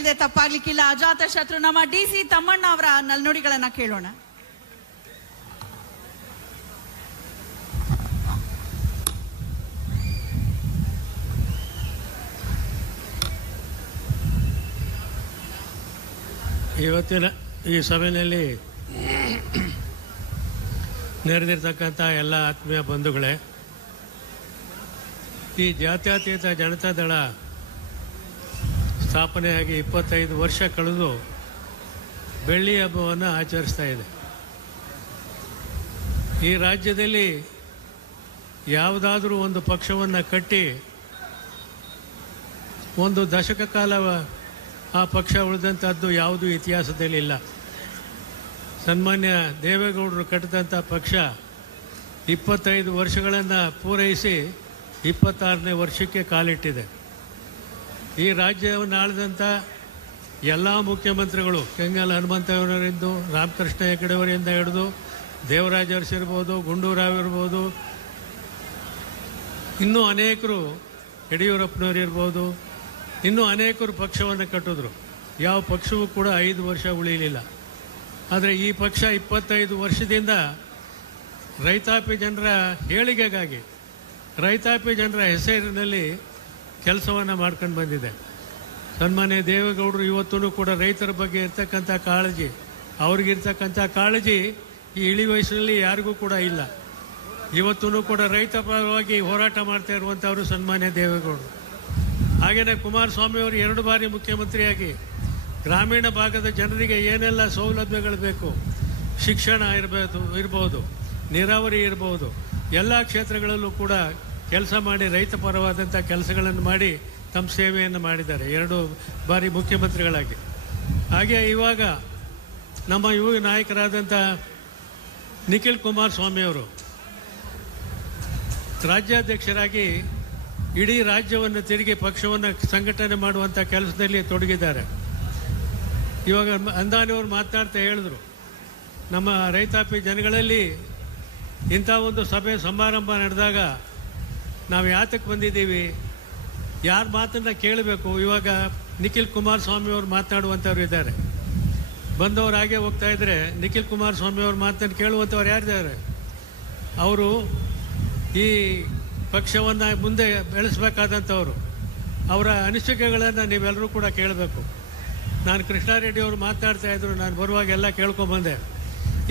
ಹೇಳ್ದೆ ತಪ್ಪಾಗ್ಲಿಕ್ಕಿಲ್ಲ. ಅಜಾತ ಶತ್ರು ನಮ್ಮ DC ತಮ್ಮಣ್ಣ ಅವರ ನಲ್ನುಡಿಗಳನ್ನ ಕೇಳೋಣ. ಇವತ್ತಿನ ಈ ಸಭೆಯಲ್ಲಿ ನೆರೆದಿರ್ತಕ್ಕಂಥ ಎಲ್ಲ ಆತ್ಮೀಯ ಬಂಧುಗಳೇ, ಈ ಜಾತ್ಯತೀತ ಜನತಾದಳ ಸ್ಥಾಪನೆಯಾಗಿ 25 ವರ್ಷ ಕಳೆದು ಬೆಳ್ಳಿ ಹಬ್ಬವನ್ನು ಆಚರಿಸ್ತಾ ಇದೆ. ಈ ರಾಜ್ಯದಲ್ಲಿ ಯಾವುದಾದ್ರೂ ಒಂದು ಪಕ್ಷವನ್ನು ಕಟ್ಟಿ ಒಂದು ದಶಕ ಕಾಲ ಆ ಪಕ್ಷ ಉಳಿದಂಥದ್ದು ಯಾವುದೂ ಇತಿಹಾಸದಲ್ಲಿ ಇಲ್ಲ. ಸನ್ಮಾನ್ಯ ದೇವೇಗೌಡರು ಕಟ್ಟಿದಂಥ ಪಕ್ಷ 25 ವರ್ಷಗಳನ್ನು ಪೂರೈಸಿ 26ನೇ ವರ್ಷಕ್ಕೆ ಕಾಲಿಟ್ಟಿದೆ. ಈ ರಾಜ್ಯವನ್ನು ಆಳಿದಂಥ ಎಲ್ಲ ಮುಖ್ಯಮಂತ್ರಿಗಳು, ಕೆಂಗಲ್ ಹನುಮಂತಯ್ಯನವರಿಂದ, ರಾಮಕೃಷ್ಣ ಹೆಗಡೆಯವರಿಂದ ಹಿಡಿದು ದೇವರಾಜ ಅರಸು ಇರ್ಬೋದು, ಗುಂಡೂರಾವ್ ಇರ್ಬೋದು, ಇನ್ನೂ ಅನೇಕರು, ಯಡಿಯೂರಪ್ಪನವರು ಇರ್ಬೋದು, ಇನ್ನೂ ಅನೇಕರು ಪಕ್ಷವನ್ನು ಕಟ್ಟಿದ್ರು. ಯಾವ ಪಕ್ಷವೂ ಕೂಡ 5 ವರ್ಷ ಉಳಿಯಲಿಲ್ಲ. ಆದರೆ ಈ ಪಕ್ಷ 25 ವರ್ಷದಿಂದ ರೈತಾಪಿ ಜನರ ಏಳಿಗೆಗಾಗಿ, ರೈತಾಪಿ ಜನರ ಹೆಸರಿನಲ್ಲಿ ಕೆಲಸವನ್ನು ಮಾಡ್ಕೊಂಡು ಬಂದಿದೆ. ಸನ್ಮಾನ್ಯ ದೇವೇಗೌಡರು ಇವತ್ತೂ ಕೂಡ ರೈತರ ಬಗ್ಗೆ ಇರ್ತಕ್ಕಂಥ ಕಾಳಜಿ, ಅವ್ರಿಗಿರ್ತಕ್ಕಂಥ ಕಾಳಜಿ ಈ ಇಳಿ ವಯಸ್ಸಿನಲ್ಲಿ ಯಾರಿಗೂ ಕೂಡ ಇಲ್ಲ. ಇವತ್ತೂ ಕೂಡ ರೈತ ಪರವಾಗಿ ಹೋರಾಟ ಮಾಡ್ತಾ ಇರುವಂಥವರು ಸನ್ಮಾನ್ಯ ದೇವೇಗೌಡರು. ಹಾಗೆಯೇ ಕುಮಾರಸ್ವಾಮಿಯವರು 2 ಬಾರಿ ಮುಖ್ಯಮಂತ್ರಿಯಾಗಿ ಗ್ರಾಮೀಣ ಭಾಗದ ಜನರಿಗೆ ಏನೆಲ್ಲ ಸೌಲಭ್ಯಗಳು ಬೇಕು, ಶಿಕ್ಷಣ ಇರ್ಬೋದು, ನೀರಾವರಿ ಇರ್ಬೋದು, ಎಲ್ಲ ಕ್ಷೇತ್ರಗಳಲ್ಲೂ ಕೂಡ ಕೆಲಸ ಮಾಡಿ ರೈತ ಪರವಾದಂಥ ಕೆಲಸಗಳನ್ನು ಮಾಡಿ ತಮ್ಮ ಸೇವೆಯನ್ನು ಮಾಡಿದ್ದಾರೆ 2 ಬಾರಿ ಮುಖ್ಯಮಂತ್ರಿಗಳಾಗಿ. ಹಾಗೆ ಇವಾಗ ನಮ್ಮ ಯುವ ನಾಯಕರಾದಂಥ ನಿಖಿಲ್ ಕುಮಾರಸ್ವಾಮಿಯವರು ರಾಜ್ಯಾಧ್ಯಕ್ಷರಾಗಿ ಇಡೀ ರಾಜ್ಯವನ್ನು ತಿರುಗಿ ಪಕ್ಷವನ್ನು ಸಂಘಟನೆ ಮಾಡುವಂಥ ಕೆಲಸದಲ್ಲಿ ತೊಡಗಿದ್ದಾರೆ. ಇವಾಗ ಅಂದಾನಿಯವರು ಮಾತನಾಡ್ತಾ ಹೇಳಿದ್ರು, ನಮ್ಮ ರೈತಾಪಿ ಜನಗಳಲ್ಲಿ ಇಂಥ ಒಂದು ಸಭೆ ಸಮಾರಂಭ ನಡೆದಾಗ ನಾವು ಯಾತಕ್ಕೆ ಬಂದಿದ್ದೀವಿ, ಯಾರ ಮಾತನ್ನು ಕೇಳಬೇಕು. ಇವಾಗ ನಿಖಿಲ್ ಕುಮಾರಸ್ವಾಮಿಯವರು ಮಾತನಾಡುವಂಥವ್ರು ಇದ್ದಾರೆ. ಬಂದವರು ಹಾಗೆ ಹೋಗ್ತಾ ಇದ್ದರೆ ನಿಖಿಲ್ ಕುಮಾರಸ್ವಾಮಿಯವ್ರ ಮಾತನ್ನು ಕೇಳುವಂಥವ್ರು ಯಾರಿದ್ದಾರೆ? ಅವರು ಈ ಪಕ್ಷವನ್ನು ಮುಂದೆ ಬೆಳೆಸಬೇಕಾದಂಥವ್ರು. ಅವರ ಅನಿಸಿಕೆಗಳನ್ನು ನೀವೆಲ್ಲರೂ ಕೂಡ ಕೇಳಬೇಕು. ನಾನು ಕೃಷ್ಣಾರೆಡ್ಡಿ ಅವರು ಮಾತನಾಡ್ತಾ ಇದ್ರು, ನಾನು ಬರುವಾಗ ಎಲ್ಲ ಕೇಳ್ಕೊಂಬಂದೆ,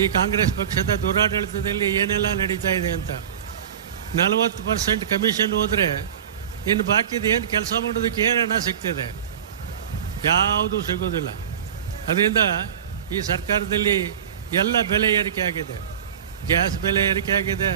ಈ ಕಾಂಗ್ರೆಸ್ ಪಕ್ಷದ ದುರಾಡಳಿತದಲ್ಲಿ ಏನೆಲ್ಲ ನಡೀತಾ ಇದೆ ಅಂತ. 40% ಕಮಿಷನ್ ಹೋದರೆ ಇನ್ನು ಬಾಕಿದು ಏನು ಕೆಲಸ ಮಾಡೋದಕ್ಕೆ ಏನು ಹಣ ಸಿಗ್ತಿದೆ? ಯಾವುದೂ ಸಿಗೋದಿಲ್ಲ. ಅದರಿಂದ ಈ ಸರ್ಕಾರದಲ್ಲಿ ಎಲ್ಲ ಬೆಲೆ ಏರಿಕೆ ಆಗಿದೆ. ಗ್ಯಾಸ್ ಬೆಲೆ ಏರಿಕೆ ಆಗಿದೆ,